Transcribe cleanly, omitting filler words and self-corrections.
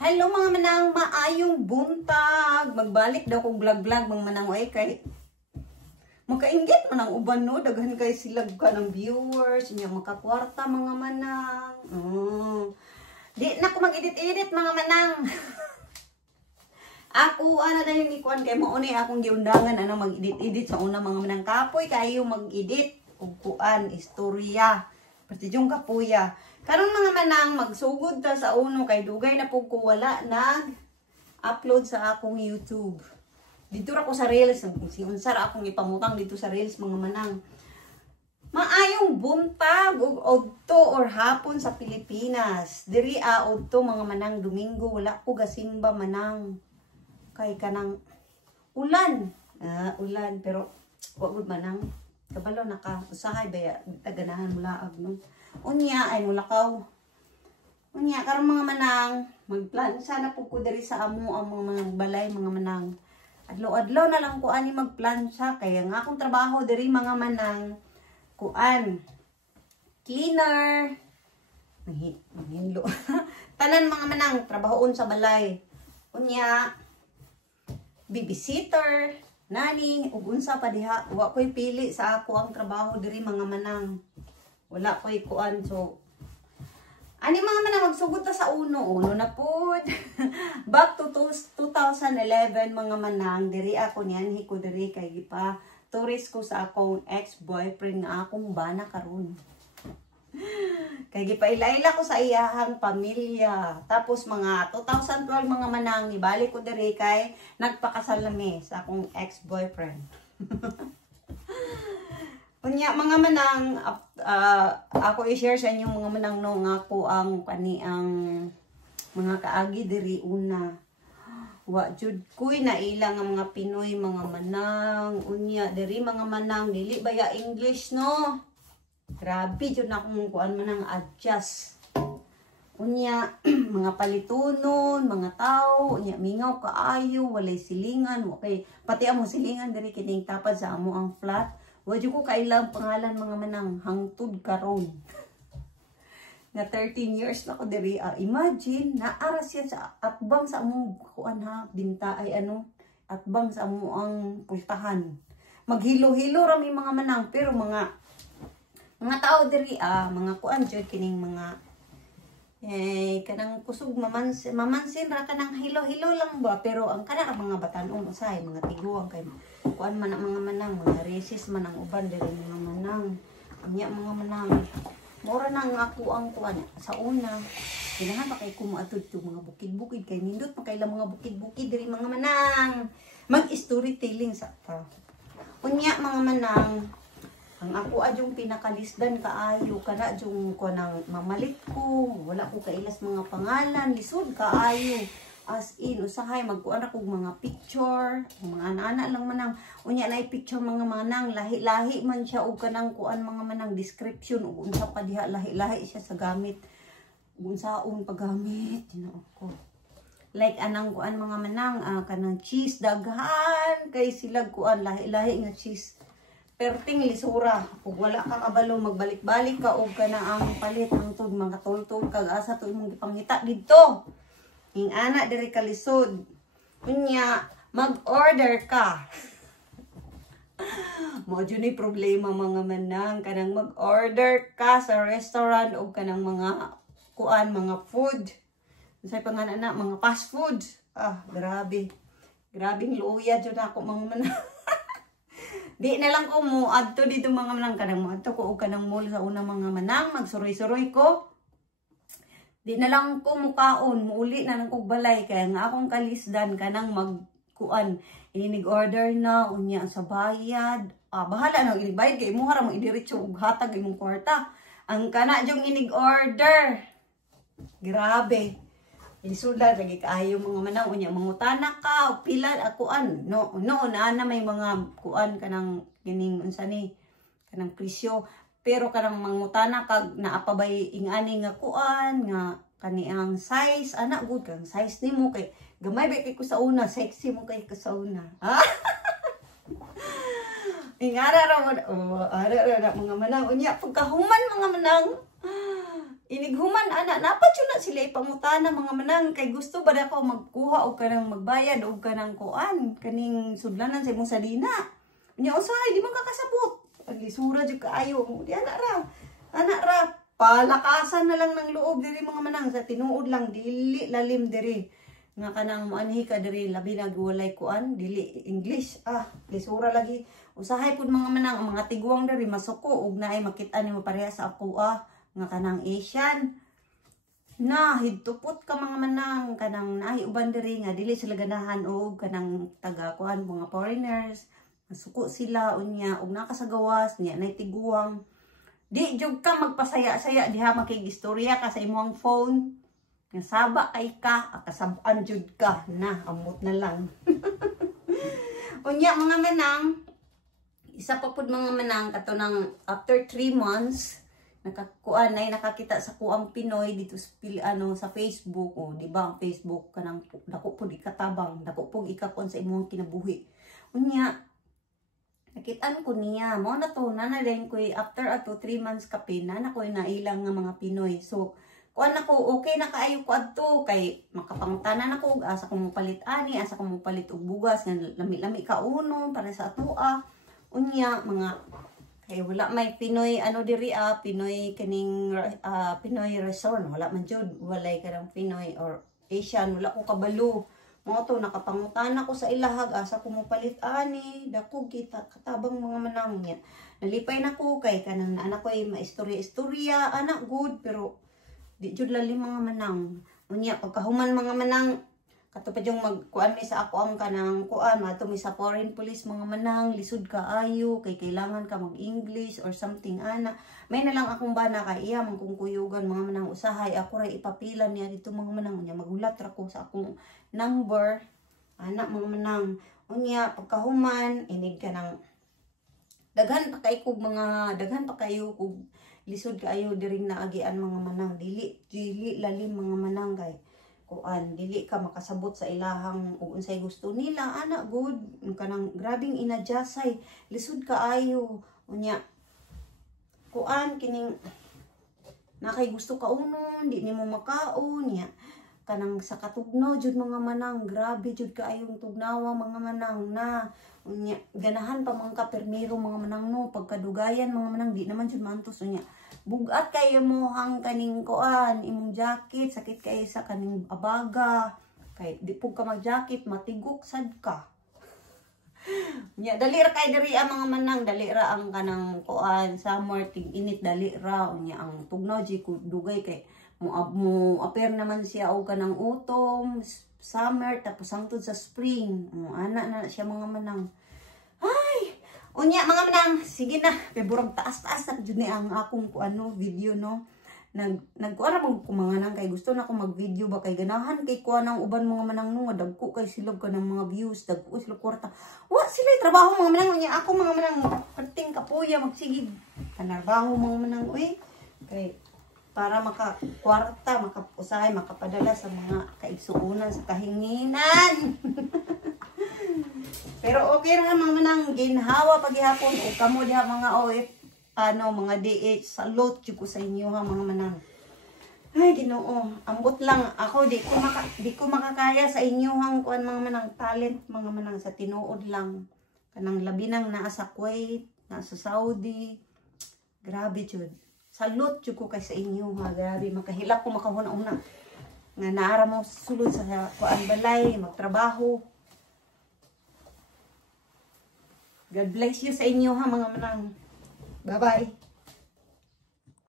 Hello mga manang, maayong buntag. Magbalik daw kong vlog-vlog mga manang ay kay makainggit man ang uban no, daghan kay sila ka ng viewers, niya makakwarta mga manang. Di na ko mag-edit-edit mga manang. Ako ana dahil ni kuan kay mao ni akong giundangan ana mag-edit-edit sa una mga manang kapoy kayo mag-edit ug kuan istorya. Partijong kapuya. Karon mga manang magsugod ta sa uno kay dugay na pug ko wala nag-upload sa akong YouTube. Dito ra ko sa Reels, si unsa ra akong ipamutang dito sa Reels mga manang. Maayong buntag ug odto or hapon sa Pilipinas. Diri odto mga manang Domingo wala ko gasimba manang. Kay kanang ulan. Ulan pero wa gud manang. Kabalo naka usahay baya taganahan mulaag no. Unya ay mulakaw. Unya karon mga manang magplan sana pud ko diri sa amo ang mga balay mga manang. Adlaw-adlaw na lang ko ani magplansya kaya nga akong trabaho diri mga manang kuan cleaner hinlo tanan mga manang trabahoon sa balay. Unya babysitter nani ug unsa pa diha wa koy pili sa ako ang trabaho diri mga manang. Wala ko'y kuan. So, ani mga manang magsugod ta sa uno na pod. Back to 2011 mga manang. Diri ako niyan. Hiko diri kay gipa. Tourist ko sa akong ex-boyfriend nga akong bana karon. Kay gipa ila-ila ko sa iyahang pamilya. Tapos mga 2012 mga manang. Ibalik ko diri kay nagpakasalami sa akong ex-boyfriend. Kunya mga manang ako i-share sa inyo mga manang no nga ko ang ang mga kaagi diri una. Wa jud koy naila nga mga Pinoy mga manang. Unya diri mga manang dili baya English no. Grabe jud na akong kuan manang adjust. Unya mga palitunon, mga tao, unya mingaw kaayo, walay silingan, okay. Pati amo silingan diri kining tapad sa amo ang flat. Wadyo ko kailang pangalan mga manang hangtod karon. Na 13 years na ko diri. Imagine, naara siya sa atbang sa among kuan ha, binta ay atbang sa among ang pultahan. Maghilo-hilo rami mga manang, pero mga tao diri mga kuan jud kining mga kanang kusog mamansin ra kanang hilo-hilo lang ba, pero ang kana mga batanon usay mga tiguang kay kuan man ang mga manang mga resis man ang uban diri mga manang. Unya mga manang mura nang ako ang kuan sa una kailangan pa kay kumaadto mga bukid-bukid kay nindot pa kay mga bukid-bukid diri mga manang mag-storytelling sa ta. Unya mga manang ang ako adyong pinakalisdan kaayo kana jung ko nang mamalit ko wala ko kailas mga pangalan lisod kaayo as in usahay magkuan ako mga picture mga ana-ana lang manang unya na picture mga manang lahi-lahi man siya og kanang kuan mga manang description ug unsa pa diha lahi-lahi siya sa gamit unsaon paggamit Ginoo ko like anang kuan mga manang kanang cheese daghan kay sila kuan lahi-lahi nga cheese perting lisura ug wala ka kabalo magbalik-balik ka og kana ang palit ang tud mga tultol kag asa to imong gipangita didto ing ana diri ka lisod unya mag-order ka mo jud ni problema mga manang kanang mag-order ka sa restaurant og kanang mga kuan mga food unsay pangalan na mga fast food grabing luya jud ako mga manang. Di na lang ko mo adto dito mga manang kanang mo adto ko og kanang mall sa una mga manang magsuroy-suroy ko. Di na lang ko mukaon muuli na lang kog balay kaya nga akong kalisdan kanang magkuan inig order na unya sa bayad. Bahala na inig bayad kay imong ra mo idiretso og hatag imong kwarta. Ang kana jung inig order. Grabe. Isulad lagi kaayo mga manang unya mangutana ka og pila akuan no na may mga kuan kanang kining unsa ni kanang presyo pero kanang mangutana kag naapabay ingani nga kuan nga kani ang size ana good kang size nimo kay gamay ba kay ko sa una sexy mo kay ko sa una ingara ra mo ara mga manang unya pagkahuman mga manang Inighuman ana napat yun na sila ipangutana mga manang kay gusto ba ako magkuha o kanang magbayad o kanang kuan kaning sudlanan sa imong salina. Unya usahay di man kakasabot. Aglisura jud kaayo. Di ana ra palakasan na lang ng loob diri mga manang sa tinuod lang dili lalim diri nga kanang moanhi ka diri labi na walay kuan dili English lisura lagi usahay pud mga manang ang mga tiguang diri masuko ug naay makit-an nimo pareha sa ako nga kanang Asian na hidtupot ka mga manang kanang naay uban diri nga dili sila ganahan og kanang taga kuan mga foreigners masuko sila unya ug nakasagawas niya nay tiguang di jud ka magpasaya-saya diha makigistorya ka sa imong phone nga saba kay ka akasab-an jud ka na amot na lang unya mga manang isa pa pud mga manang kato nang after 3 months nakakuan ay nakakita sa kuang Pinoy dito sa Facebook di ba ang Facebook kanang dako pud ikatabang dako pud ikakon sa imong kinabuhi unya nakitaan ko niya mo na to na din ko after ato 3 months kapin na ko nailang nga mga Pinoy so kuan ako okay na kaayo ko adto kay makapangutanan ako asa ko mo palit ani asa ko mo palit og bugas nga lami-lami ka uno para sa atoa unya mga kay wala may Pinoy diri Pinoy kaning Pinoy resort wala man jud walay kanang Pinoy or Asian wala ko kabalo mo to nakapangutan ako sa ilahag asa ko mo palit ani dako kita katabang mga manang niya nalipay na ko kay kanang anak ko ay maistorya anak good pero di jud lalim mga manang unya pagkahuman mga manang katupad yung magkuan mi sa ako ang kanang kuan mato mi sa foreign police mga manang lisod kaayo kay kailangan ka mag-English or something ana may na lang akong bana kay iya man kung kuyugan mga manang usahay ako ra ipapilan niya dito mga manang unya magulat ra ko sa akong number anak mga manang unya pagkahuman inig ka nang daghan pa kayo kog lisod kaayo diring naagian mga manang dili lalim mga manang kay kuan dili ka makasabot sa ilahang ug unsay gusto nila ana good kanang grabing inadjusay lisod kaayo unya kuan kining nakay gusto ka unon di nimo makaon niya kanang sa katugnaw jud mga manang grabe jud kaayong tugnawa mga manang na unya ganahan pa mga permiro mga manang no pagkadugayan mga manang di naman jud mantos unya bugat kayo mo hang kaning kuan imong jacket sakit kay sa kaning abaga kay di pug ka mag jacket matigok sad ka nya dali ra kay diri ang mga manang dali ra ang kanang kuan summer tig init dali ra unya ang tugnaw di ko dugay kay mo appear naman siya og kanang autumn summer tapos hangtod sa spring ana na siya mga manang ay unya mga manang sige na kay burang taas-taas na jud ni ang akong video no nagkuara mo ko mga nang kay gusto na ko mag-video ba kay ganahan kay kuan ang uban mga manang no dagko kay silog ka ng mga views dagko sila kwarta wa sila trabaho mga manang unya ako mga manang perting kapuya magsigig kanarbaho mga manang uy kay para makakwarta makapusahay makapadala sa mga kaigsuunan sa kahinginan pero okay ra mga manang ginhawa paghihapon o kamo diha mga OF mga DH salute jud ko sa inyo ha mga manang ay Ginoo ambot lang ako di ko makakaya sa inyo hang kuan mga manang talent mga manang sa tinuod lang kanang labi nang naa sa Kuwait naa sa Saudi grabe jud salute jud ko kay sa inyo ha grabe makahilak ko makahuna-una nga naara mo sulod sa kuan balay magtrabaho. God bless you sa inyo ha mga manang. Bye-bye.